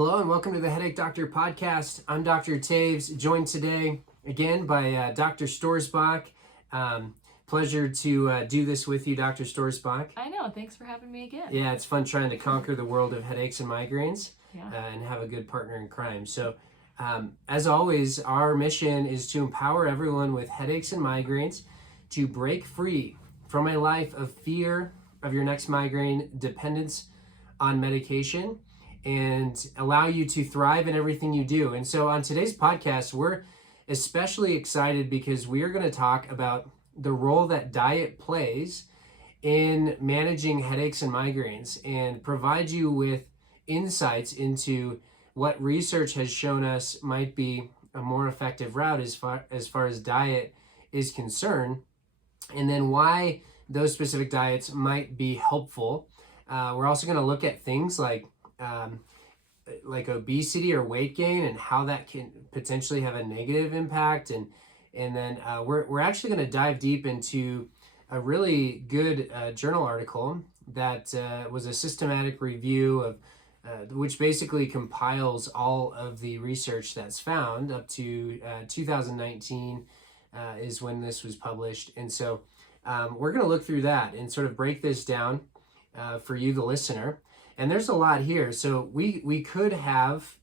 Hello and welcome to the Headache Doctor podcast. I'm Dr. Taves, joined today again by Dr. Stoerzbach. Pleasure to do this with you, Dr. Stoerzbach. I know. Thanks for having me again. Yeah, it's fun trying to conquer the world of headaches and migraines and have a good partner in crime. So, as always, our mission is to empower everyone with headaches and migraines to break free from a life of fear of your next migraine, dependence on medication, and allow you to thrive in everything you do. And so on today's podcast, we're especially excited because we are going to talk about the role that diet plays in managing headaches and migraines and provide you with insights into what research has shown us might be a more effective route as far as diet is concerned, and then why those specific diets might be helpful. We're also going to look at things like obesity or weight gain and how that can potentially have a negative impact, and then we're actually going to dive deep into a really good journal article that was a systematic review of which basically compiles all of the research that's found up to 2019 is when this was published. And so we're going to look through that and sort of break this down for you, the listener. And there's a lot here. So we could have,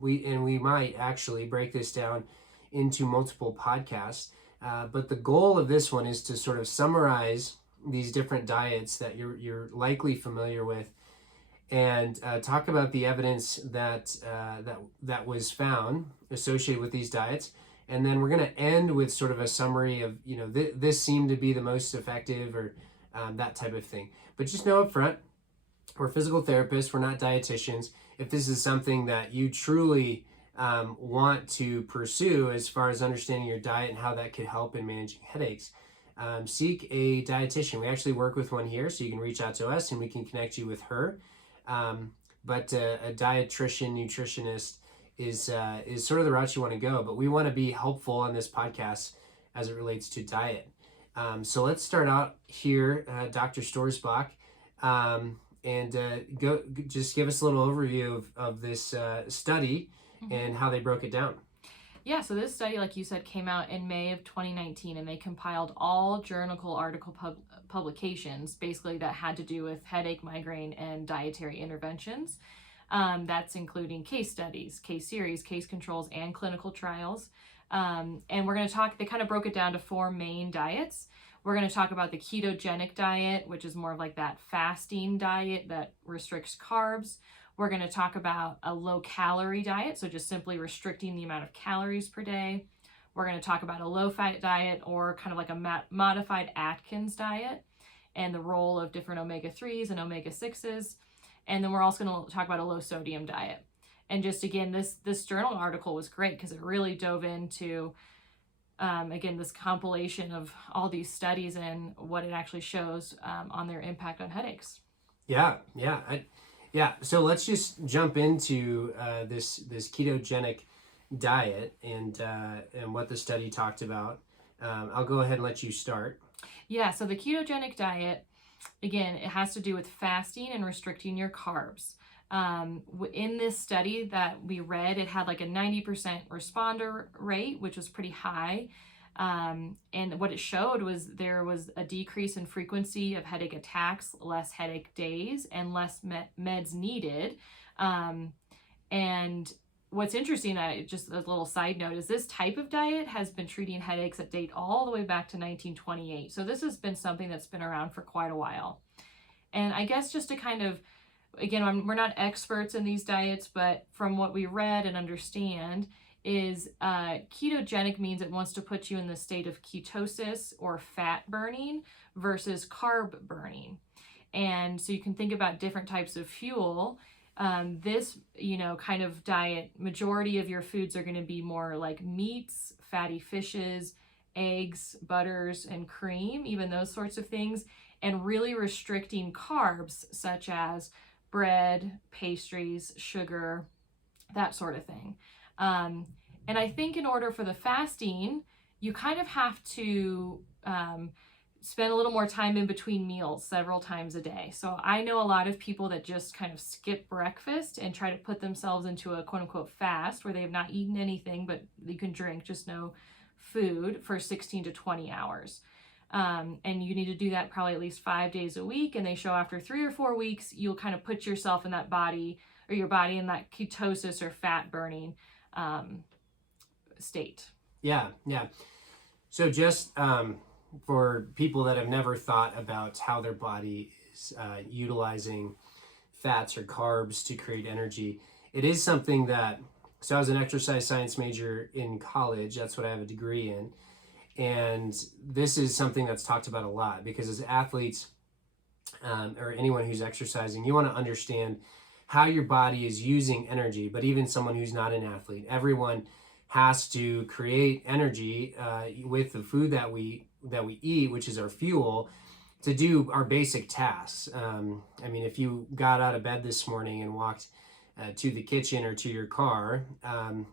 we might actually break this down into multiple podcasts. But the goal of this one is to sort of summarize these different diets that you're likely familiar with, and talk about the evidence that was found associated with these diets. And then we're going to end with sort of a summary of, this seemed to be the most effective, or that type of thing. But just know up front, we're physical therapists, we're not dietitians. If this is something that you truly want to pursue as far as understanding your diet and how that could help in managing headaches, seek a dietitian. We actually work with one here, so you can reach out to us and we can connect you with her. But a dietitian, nutritionist is sort of the route you want to go. But we want to be helpful on this podcast as it relates to diet. So let's start out here, Dr. Stoerzbach. And just give us a little overview of this study and how they broke it down. Yeah, so this study, like you said, came out in May of 2019, and they compiled all journal article publications, basically, that had to do with headache, migraine, and dietary interventions. That's including case studies, case series, case controls, and clinical trials. And we're going to talk, they kind of broke it down to 4 main diets. We're going to talk about the ketogenic diet, which is more of like that fasting diet that restricts carbs. We're going to talk about a low-calorie diet, so just simply restricting the amount of calories per day. We're going to talk about a low-fat diet, or kind of like a modified Atkins diet, and the role of different omega-3s and omega-6s. And then we're also going to talk about a low-sodium diet. And just again, this journal article was great because it really dove into again, this compilation of all these studies and what it actually shows on their impact on headaches. Yeah. So let's just jump into this ketogenic diet and what the study talked about. I'll go ahead and let you start. Yeah. So the ketogenic diet, again, it has to do with fasting and restricting your carbs. In this study that we read, it had like a 90% responder rate, which was pretty high. And what it showed was there was a decrease in frequency of headache attacks, less headache days, and less meds needed. And what's interesting, just a little side note, is this type of diet has been treating headaches that date all the way back to 1928. So this has been something that's been around for quite a while. And I guess just to kind of, again, we're not experts in these diets, but from what we read and understand is ketogenic means it wants to put you in the state of ketosis or fat burning versus carb burning. And so you can think about different types of fuel. This, kind of diet, majority of your foods are going to be more like meats, fatty fishes, eggs, butters, and cream, even those sorts of things, and really restricting carbs such as bread, pastries, sugar, that sort of thing. And I think in order for the fasting, you kind of have to spend a little more time in between meals several times a day. So I know a lot of people that just kind of skip breakfast and try to put themselves into a quote unquote fast where they have not eaten anything, but you can drink just no food for 16 to 20 hours. And you need to do that probably at least 5 days a week. And they show after 3 or 4 weeks, you'll kind of put yourself in that body, or your body in that ketosis or fat burning state. Yeah. So just for people that have never thought about how their body is utilizing fats or carbs to create energy, it is something that, so I was an exercise science major in college. That's what I have a degree in. And this is something that's talked about a lot, because as athletes or anyone who's exercising, you want to understand how your body is using energy. But even someone who's not an athlete, everyone has to create energy with the food that we eat, which is our fuel, to do our basic tasks. I mean, if you got out of bed this morning and walked to the kitchen or to your car,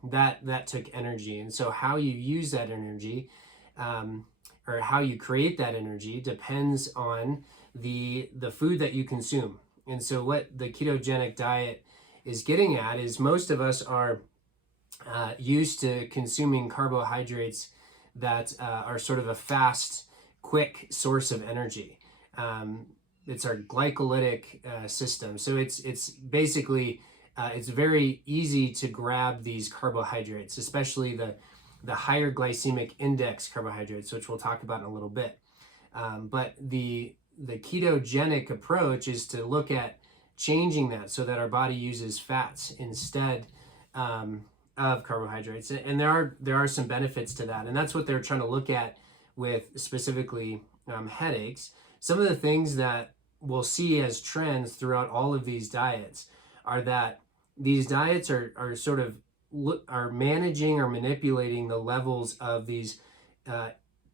that took energy. And so how you use that energy, or how you create that energy, depends on the food that you consume. And so what the ketogenic diet is getting at is most of us are used to consuming carbohydrates that are sort of a fast, quick source of energy. It's our glycolytic system. So it's basically it's very easy to grab these carbohydrates, especially the higher glycemic index carbohydrates, which we'll talk about in a little bit. But the ketogenic approach is to look at changing that so that our body uses fats instead of carbohydrates. And there are some benefits to that. And that's what they're trying to look at with specifically headaches. Some of the things that we'll see as trends throughout all of these diets are that these diets are sort of are managing or manipulating the levels of these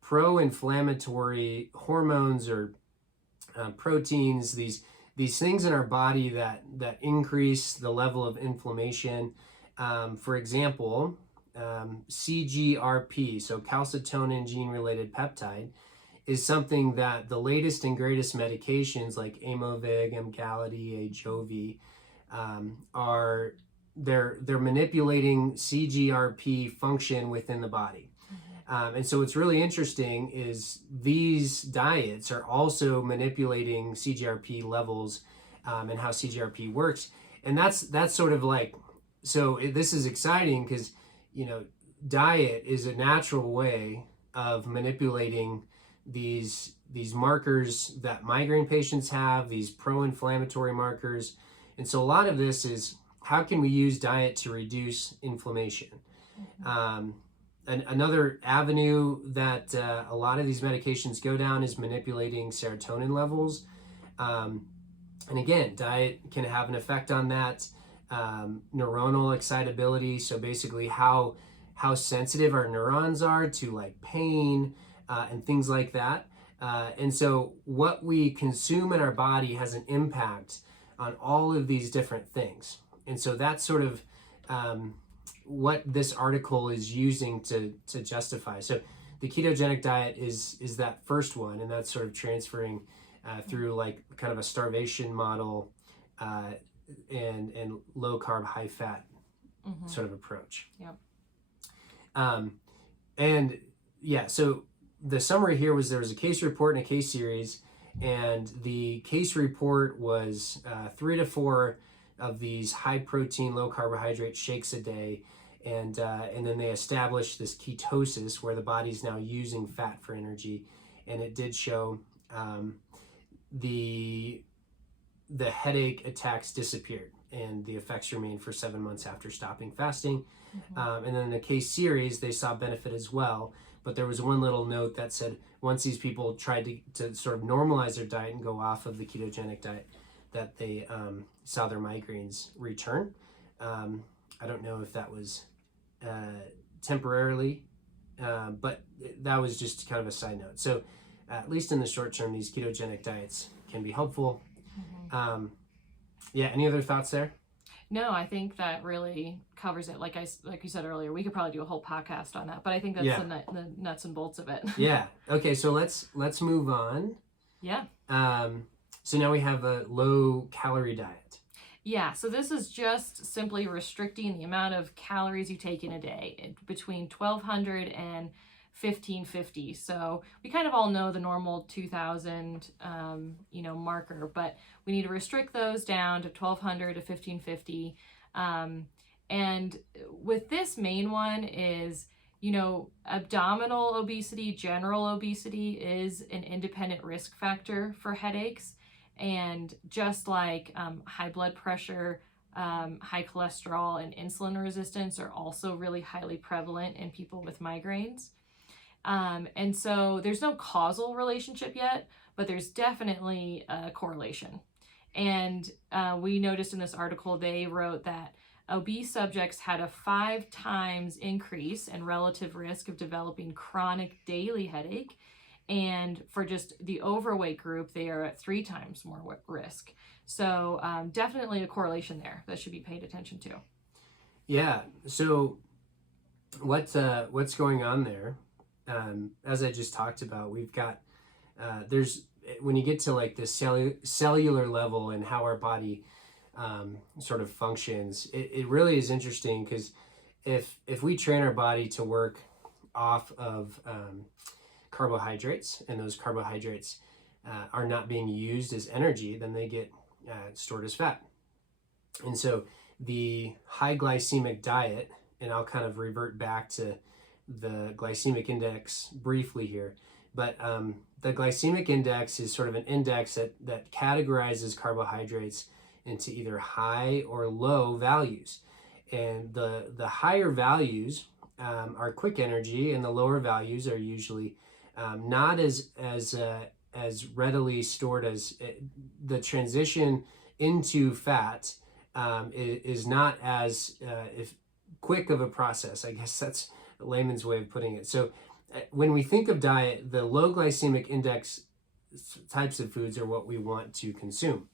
pro-inflammatory hormones or proteins, these things in our body that increase the level of inflammation. For example, CGRP, so calcitonin gene-related peptide, is something that the latest and greatest medications like Aimovig, Emgality, Ajovy they're manipulating CGRP function within the body. And so what's really interesting is these diets are also manipulating CGRP levels and how CGRP works. And that's sort of like, so this is exciting because, diet is a natural way of manipulating these markers that migraine patients have, these pro-inflammatory markers. And so a lot of this is, how can we use diet to reduce inflammation? And another avenue that a lot of these medications go down is manipulating serotonin levels. And again, diet can have an effect on that. Neuronal excitability, so basically how sensitive our neurons are to like pain and things like that. And so what we consume in our body has an impact on all of these different things. And so that's sort of what this article is using to justify. So the ketogenic diet is that first one, and that's sort of transferring through like kind of a starvation model and low carb, high fat sort of approach. Yep. And yeah, so the summary here was there was a case report and a case series, and the case report was 3 to 4 of these high protein, low carbohydrate shakes a day. And then they established this ketosis where the body's now using fat for energy. And it did show the headache attacks disappeared and the effects remained for 7 months after stopping fasting. And then in the case series, they saw benefit as well. But there was one little note that said once these people tried to sort of normalize their diet and go off of the ketogenic diet, that they saw their migraines return. I don't know if that was temporarily, but that was just kind of a side note. So at least in the short term, these ketogenic diets can be helpful. Yeah, any other thoughts there? No, I think that really covers it. Like you said earlier, we could probably do a whole podcast on that, but I think that's Yeah. the nuts and bolts of it. Yeah. Okay, so let's move on. Yeah. So now we have a low calorie diet. Yeah, so this is just simply restricting the amount of calories you take in a day between 1,200 and 1,550. So we kind of all know the normal 2,000, marker, but we need to restrict those down to 1,200 to 1,550. And with this main one is, abdominal obesity, general obesity is an independent risk factor for headaches. And just like high blood pressure, high cholesterol, and insulin resistance are also really highly prevalent in people with migraines. And so there's no causal relationship yet, but there's definitely a correlation. And we noticed in this article, they wrote that obese subjects had a 5 times increase in relative risk of developing chronic daily headache. And for just the overweight group, they are at 3 times more risk. So definitely a correlation there that should be paid attention to. Yeah. So what's going on there? As I just talked about, we've got when you get to like the cellular level and how our body sort of functions, it really is interesting, because if we train our body to work off of carbohydrates, and those carbohydrates are not being used as energy, then they get stored as fat. And so the high glycemic diet, and I'll kind of revert back to the glycemic index briefly here, but the glycemic index is sort of an index that categorizes carbohydrates into either high or low values. And the higher values are quick energy, and the lower values are usually not as readily stored as the transition into fat is not as quick of a process. I guess that's a layman's way of putting it. So when we think of diet, the low glycemic index types of foods are what we want to consume.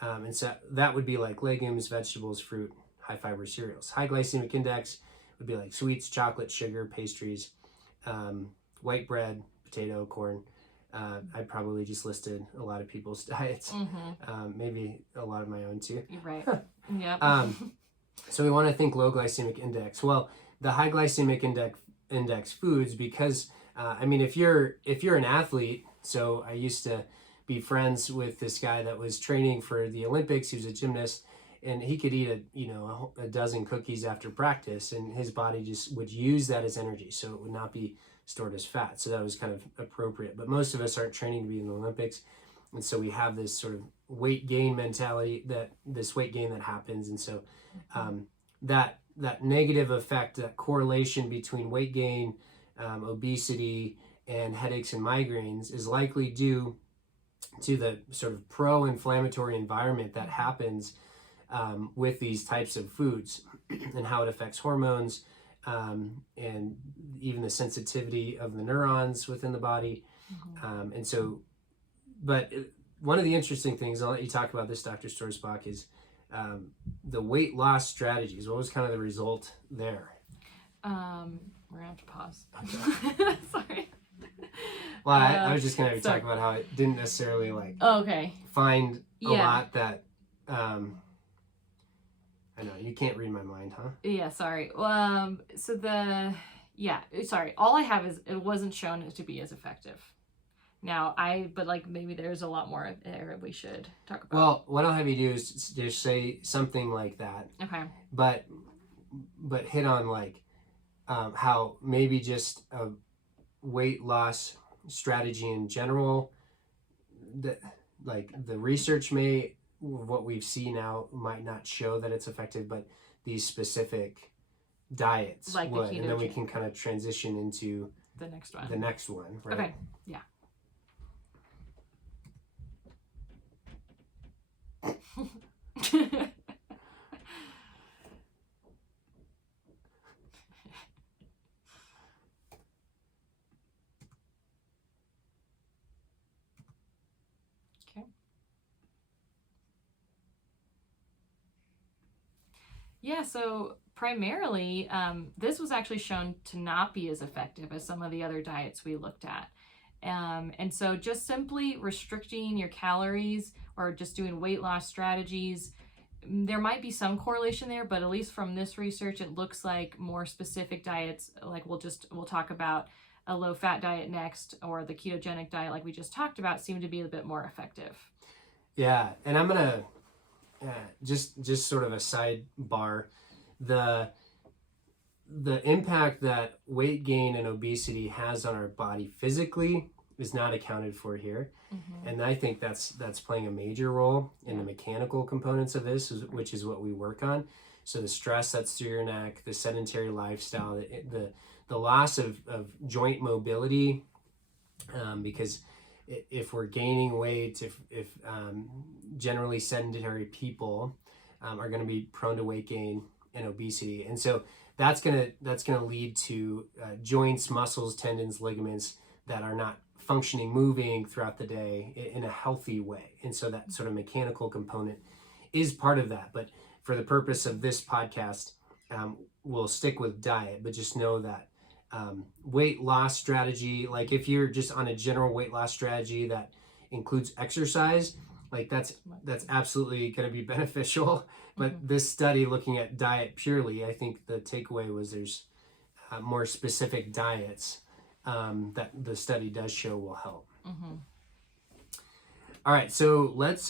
And so that would be like legumes, vegetables, fruit, high fiber cereals. High glycemic index would be like sweets, chocolate, sugar, pastries, white bread, potato, corn. I probably just listed a lot of people's diets, maybe a lot of my own too. Right. Yeah. So we want to think low glycemic index. Well, the high glycemic index foods, because if you're an athlete, so I used to be friends with this guy that was training for the Olympics. He was a gymnast, and he could eat a dozen cookies after practice, and his body just would use that as energy, so it would not be stored as fat. So that was kind of appropriate. But most of us aren't training to be in the Olympics, and so we have this sort of weight gain mentality, that happens. And so that negative effect, that correlation between weight gain, obesity, and headaches and migraines is likely due to the sort of pro-inflammatory environment that happens with these types of foods, and how it affects hormones, and even the sensitivity of the neurons within the body. And so, but one of the interesting things, I'll let you talk about this, Dr. Stoerzbach, is the weight loss strategies. What was kind of the result there? We're gonna have to pause. Okay. Sorry. Well, I was just gonna talk about how it didn't necessarily find a lot that I know you can't read my mind, huh? Yeah, sorry. All I have is it wasn't shown to be as effective. Now, maybe there's a lot more there we should talk about. Well, what I'll have you do is just say something like that. Okay. But hit on how maybe just a weight loss strategy in general, the research what we've seen now might not show that it's effective, but these specific diets would, and then we can kind of transition into the next one. Right? Okay. Yeah. Yeah, so primarily, this was actually shown to not be as effective as some of the other diets we looked at. And so just simply restricting your calories or just doing weight loss strategies, there might be some correlation there, but at least from this research, it looks like more specific diets, like we'll talk about a low fat diet next, or the ketogenic diet, like we just talked about, seem to be a bit more effective. Yeah, and I'm gonna just sort of a sidebar, the impact that weight gain and obesity has on our body physically is not accounted for here. Mm-hmm. And I think that's playing a major role in the mechanical components of this, which is what we work on. So the stress that's through your neck, the sedentary lifestyle, the loss of joint mobility, because if we're gaining weight, if generally sedentary people are going to be prone to weight gain and obesity, and so that's gonna lead to joints, muscles, tendons, ligaments that are not functioning, moving throughout the day in a healthy way. And so that sort of mechanical component is part of that. But for the purpose of this podcast, we'll stick with diet, but just know that weight loss strategy, like if you're just on a general weight loss strategy that includes exercise, like that's absolutely going to be beneficial. But this study looking at diet purely, I think the takeaway was there's more specific diets that the study does show will help. All right, so let's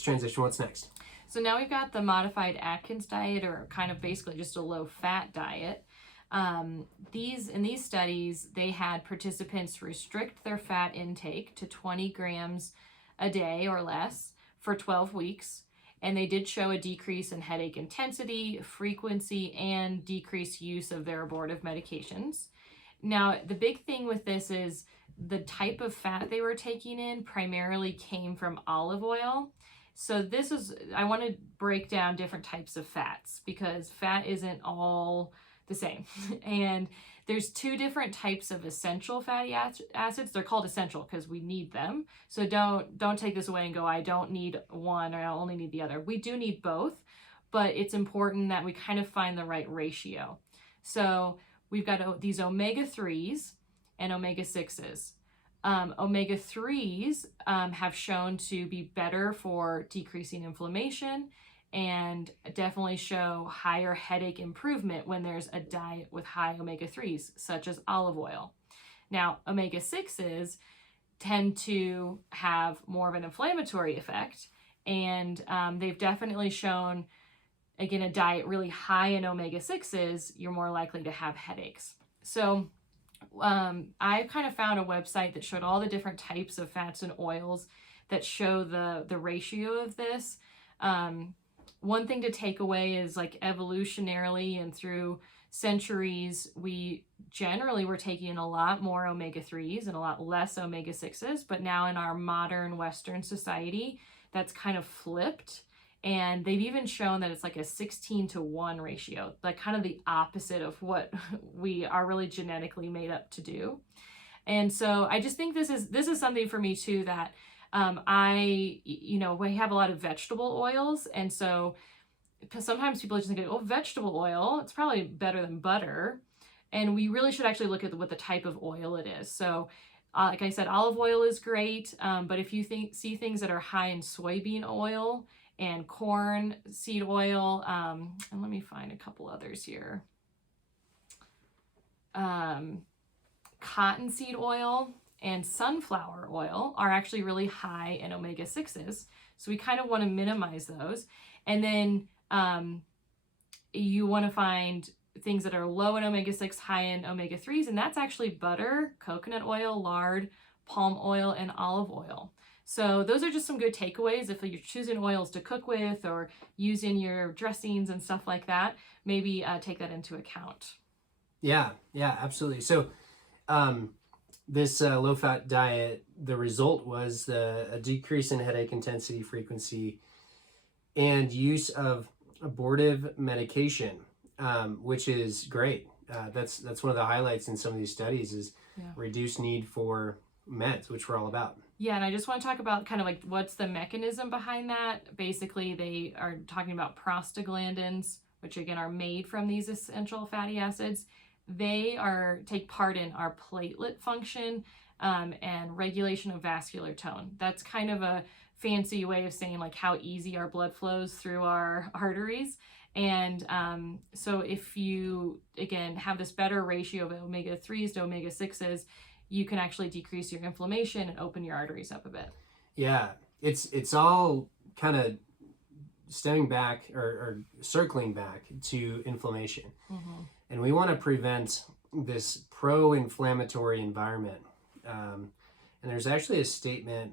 transition. What's next? So now we've got the modified Atkins diet, or kind of basically just a low fat diet. In these studies, they had participants restrict their fat intake to 20 grams a day or less for 12 weeks. And they did show a decrease in headache intensity, frequency, and decreased use of their abortive medications. Now, the big thing with this is the type of fat they were taking in primarily came from olive oil. So I want to break down different types of fats, because fat isn't all the same. And there's two different types of essential fatty acids. They're called essential because we need them. So don't take this away and go, I don't need one, or I only need the other. We do need both, but it's important that we kind of find the right ratio. So we've got these omega-3s and omega-6s. Omega-3s have shown to be better for decreasing inflammation, and definitely show higher headache improvement when there's a diet with high omega-3s, such as olive oil. Now, omega-6s tend to have more of an inflammatory effect, and they've definitely shown, again, a diet really high in omega-6s, you're more likely to have headaches. So I kind of found a website that showed all the different types of fats and oils that show the ratio of this. One thing to take away is, like, evolutionarily and through centuries, we generally were taking a lot more omega-3s and a lot less omega-6s, but now in our modern Western society, that's kind of flipped. And they've even shown that it's like a 16-to-1 ratio, like kind of the opposite of what we are really genetically made up to do. And so I just think this is something for me too, that we have a lot of vegetable oils. And so sometimes people just think, oh, vegetable oil, it's probably better than butter. And we really should actually look at what the type of oil it is. So like I said, olive oil is great. But if you see things that are high in soybean oil and corn seed oil, and let me find a couple others here. Cottonseed oil and sunflower oil are actually really high in omega-6s. So we kind of want to minimize those. And then you want to find things that are low in omega-6, high in omega-3s, and that's actually butter, coconut oil, lard, palm oil, and olive oil. So those are just some good takeaways if you're choosing oils to cook with or use in your dressings and stuff like that. Maybe take that into account. Yeah, absolutely. So this low-fat diet, the result was a decrease in headache intensity, frequency, and use of abortive medication, which is great. That's one of the highlights in some of these studies is reduced need for meds, which we're all about. Yeah, and I just want to talk about kind of what's the mechanism behind that. Basically, they are talking about prostaglandins, which again are made from these essential fatty acids, they take part in our platelet function and regulation of vascular tone. That's kind of a fancy way of saying like how easy our blood flows through our arteries. And so if you, again, have this better ratio of omega-3s to omega-6s, you can actually decrease your inflammation and open your arteries up a bit. Yeah, it's all kind of stemming back or circling back to inflammation. Mm-hmm. And we want to prevent this pro-inflammatory environment. And there's actually a statement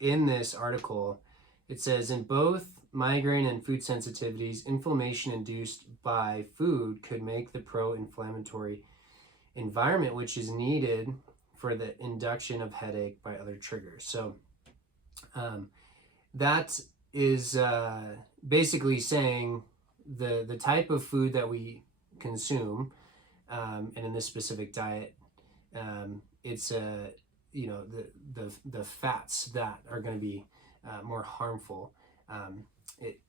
in this article. It says, in both migraine and food sensitivities, inflammation induced by food could make the pro-inflammatory environment, which is needed for the induction of headache by other triggers. So that is basically saying the type of food that we consume, and in this specific diet, it's the fats that are going to be more harmful. It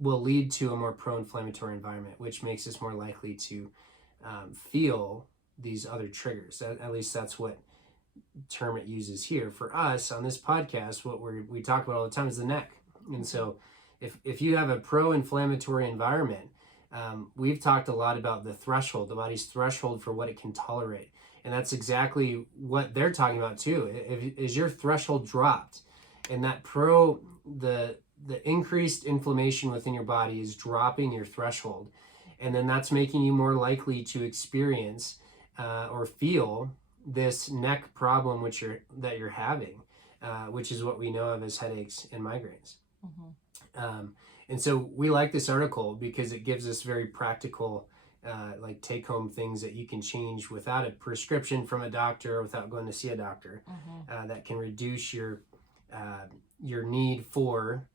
will lead to a more pro-inflammatory environment, which makes us more likely to feel these other triggers. At least that's what term it uses here. For us on this podcast, what we talk about all the time is the neck. And so if you have a pro-inflammatory environment, we've talked a lot about the threshold, the body's threshold for what it can tolerate. And that's exactly what they're talking about too. Is your threshold dropped, and that the increased inflammation within your body is dropping your threshold, and then that's making you more likely to experience or feel this neck problem that you're having, which is what we know of as headaches and migraines. Mm-hmm. And so we like this article because it gives us very practical like take-home things that you can change without a prescription from a doctor, or without going to see a doctor, that can reduce your need for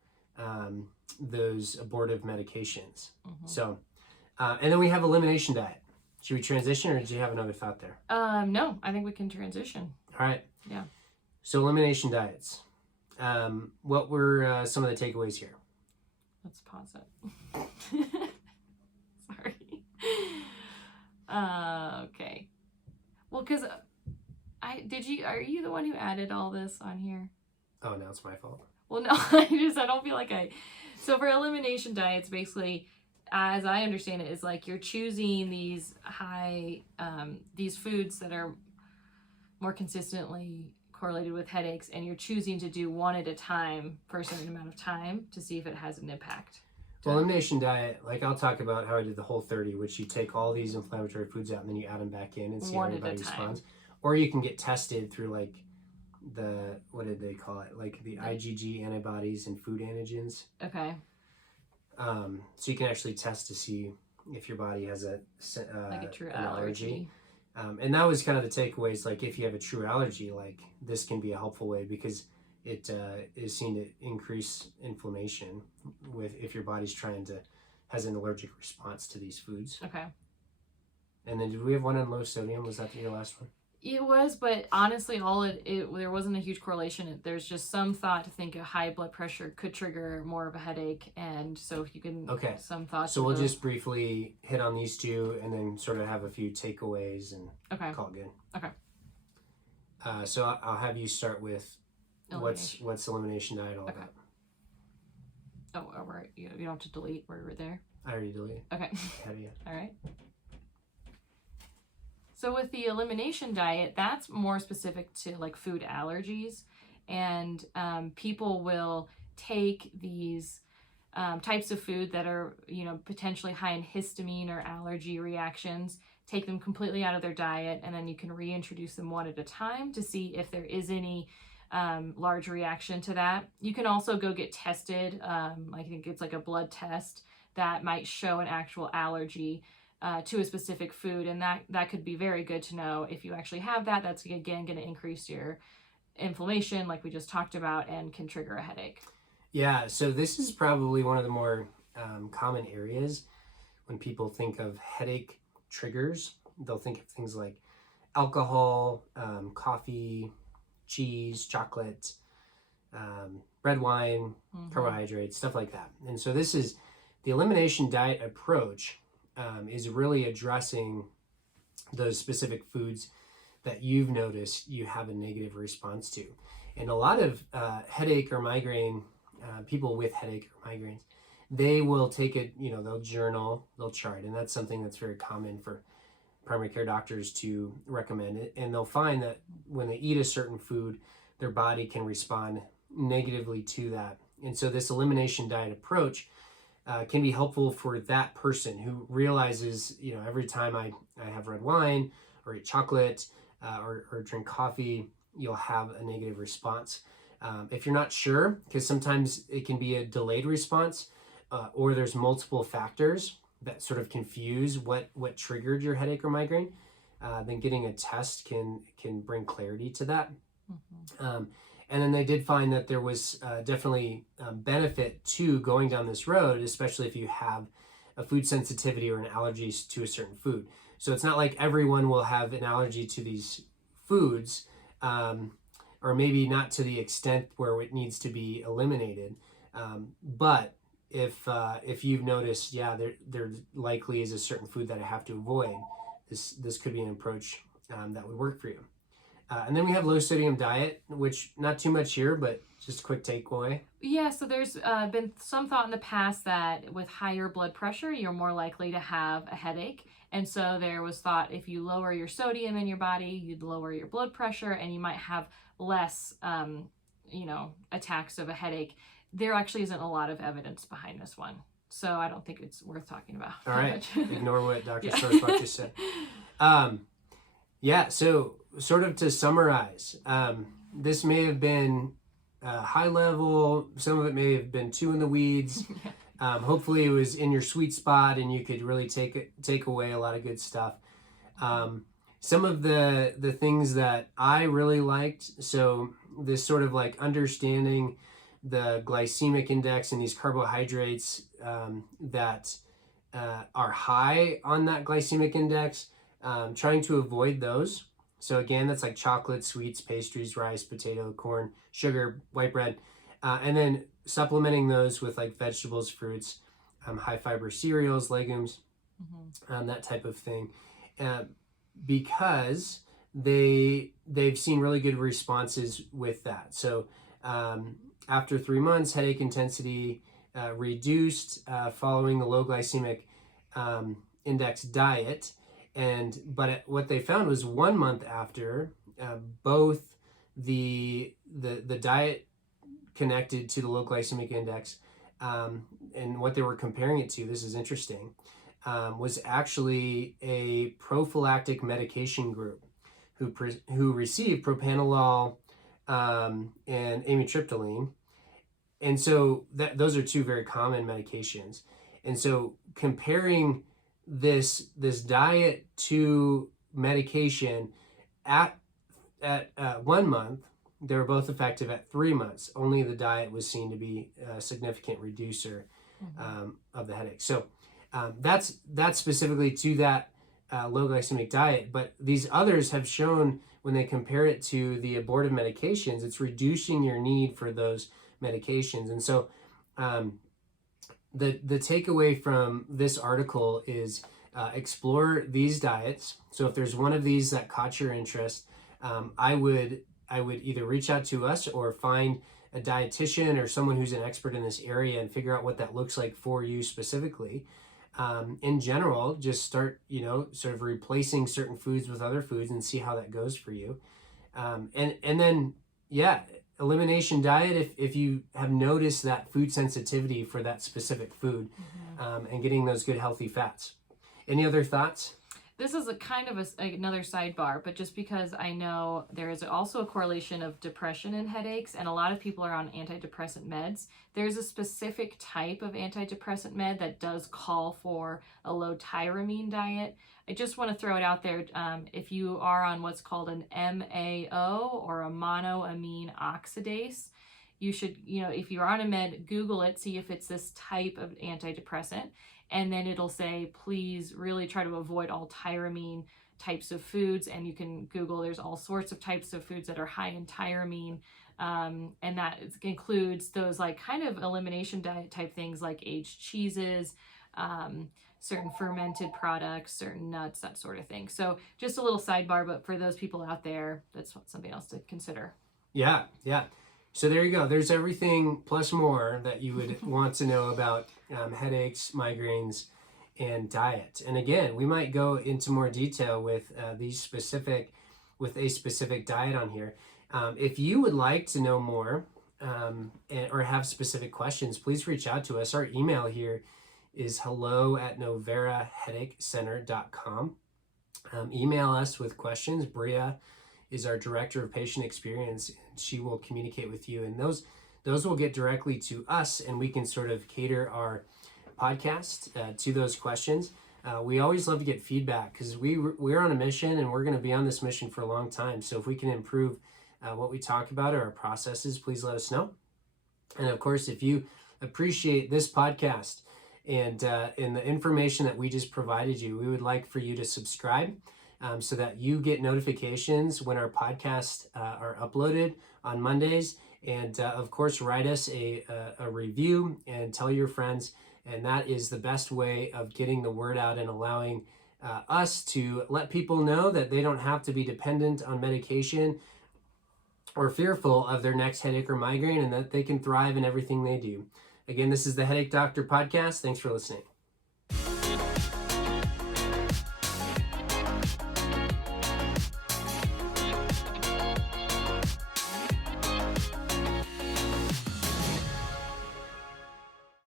those abortive medications. So, and then we have Elimination Diet. Should we transition, or do you have another thought there? No, I think we can transition. All right. Yeah. So Elimination Diets. What were some of the takeaways here? Let's pause it. Sorry. Okay. Well, because are you the one who added all this on here? Oh, now it's my fault. Well, no, I don't feel like so for Elimination Diets, basically, as I understand it, is like you're choosing these these foods that are more consistently correlated with headaches, and you're choosing to do one at a time for a certain amount of time to see if it has an impact. Well, Elimination Diet, like I'll talk about how I did the Whole30, which you take all these inflammatory foods out and then you add them back in and see how everybody responds. Or you can get tested through like what did they call it? Like the IgG antibodies and food antigens. Okay. So you can actually test to see if your body has like a true allergy. And that was kind of the takeaways. Like if you have a true allergy, like this can be a helpful way, because it is seen to increase inflammation if your body's has an allergic response to these foods. Okay. And then did we have one on low sodium? Was that your last one? It was, but honestly, there wasn't a huge correlation. There's just some thought to think a high blood pressure could trigger more of a headache, and so if you can, some thoughts. So we'll just briefly hit on these two, and then sort of have a few takeaways and call it good. Okay. So I'll have you start with what's Elimination Diet all about. Oh, right. You don't have to delete where we're there. I already deleted. Okay. Ahead of you. All right. So with the Elimination Diet, that's more specific to like food allergies, and people will take these types of food that are, potentially high in histamine or allergy reactions, take them completely out of their diet, and then you can reintroduce them one at a time to see if there is any large reaction to that. You can also go get tested. I think it's like a blood test that might show an actual allergy to a specific food, and that could be very good to know if you actually have that. That's again going to increase your inflammation, like we just talked about, and can trigger a headache. Yeah, so this is probably one of the more common areas when people think of headache triggers. They'll think of things like alcohol, coffee, cheese, chocolate, red wine, carbohydrates, stuff like that. And so these the elimination diet approach is really addressing those specific foods that you've noticed you have a negative response to. And a lot of headache or migraine, people with headache or migraines, they will take it, they'll journal, they'll chart, and that's something that's very common for primary care doctors to recommend it. And they'll find that when they eat a certain food, their body can respond negatively to that. And so this elimination diet approach can be helpful for that person who realizes, every time I have red wine or eat chocolate or drink coffee, you'll have a negative response. If you're not sure, because sometimes it can be a delayed response, or there's multiple factors that sort of confuse what triggered your headache or migraine, then getting a test can bring clarity to that. Mm-hmm. And then they did find that there was definitely benefit to going down this road, especially if you have a food sensitivity or an allergy to a certain food. So it's not like everyone will have an allergy to these foods, or maybe not to the extent where it needs to be eliminated. But if you've noticed, there likely is a certain food that I have to avoid, this could be an approach that would work for you. And then we have low sodium diet, which not too much here, but just a quick takeaway. Yeah, so there's been some thought in the past that with higher blood pressure, you're more likely to have a headache. And so there was thought if you lower your sodium in your body, you'd lower your blood pressure and you might have less, attacks of a headache. There actually isn't a lot of evidence behind this one. So I don't think it's worth talking about. All right. Ignore what Dr. Stoerzbach just said. So sort of to summarize, this may have been high level. Some of it may have been too in the weeds. Hopefully it was in your sweet spot and you could really take away a lot of good stuff. Some of the things that I really liked, so this sort of like understanding the glycemic index and these carbohydrates that are high on that glycemic index, trying to avoid those. So again, that's like chocolate, sweets, pastries, rice, potato, corn, sugar, white bread, and then supplementing those with like vegetables, fruits, high fiber cereals, legumes, that type of thing, because they've seen really good responses with that. So after 3 months, headache intensity reduced following the low glycemic index diet. But what they found was 1 month after, both the diet connected to the low glycemic index, and what they were comparing it to, this is interesting, was actually a prophylactic medication group who received propranolol and amitriptyline. And so those are two very common medications. And so comparing this diet to medication at 1 month, they were both effective. At 3 months, only the diet was seen to be a significant reducer of the headache. So that's specifically to that low glycemic diet. But these others have shown, when they compare it to the abortive medications, it's reducing your need for those medications. And so the takeaway from this article is explore these diets. So if there's one of these that caught your interest, I would either reach out to us or find a dietitian or someone who's an expert in this area and figure out what that looks like for you specifically. In general, just start, sort of replacing certain foods with other foods and see how that goes for you. And then, elimination diet, if you have noticed that food sensitivity for that specific food, and getting those good healthy fats. Any other thoughts? This is a kind of another sidebar, but just because I know there is also a correlation of depression and headaches, and a lot of people are on antidepressant meds. There's a specific type of antidepressant med that does call for a low tyramine diet. I just want to throw it out there. If you are on what's called an MAO or a monoamine oxidase, you should, if you're on a med, Google it, see if it's this type of antidepressant. And then it'll say, please really try to avoid all tyramine types of foods. And you can Google, there's all sorts of types of foods that are high in tyramine. And that includes those like kind of elimination diet type things like aged cheeses, certain fermented products, certain nuts, that sort of thing. So just a little sidebar, but for those people out there, that's something else to consider. Yeah, yeah. So there you go. There's everything plus more that you would want to know about headaches, migraines, and diet. And again, we might go into more detail with a specific diet on here. If you would like to know more or have specific questions, please reach out to us. Our email here is hello@noveraheadachecenter.com. Email us with questions. Bria is our director of patient experience. She will communicate with you, and those will get directly to us, and we can sort of cater our podcast to those questions. We always love to get feedback because we're on a mission, and we're going to be on this mission for a long time. So if we can improve what we talk about or our processes, please let us know. And of course, if you appreciate this podcast and the information that we just provided you, we would like for you to subscribe so that you get notifications when our podcasts are uploaded on Mondays. And of course, write us a review and tell your friends. And that is the best way of getting the word out and allowing us to let people know that they don't have to be dependent on medication or fearful of their next headache or migraine, and that they can thrive in everything they do. Again, this is the Headache Doctor podcast. Thanks for listening.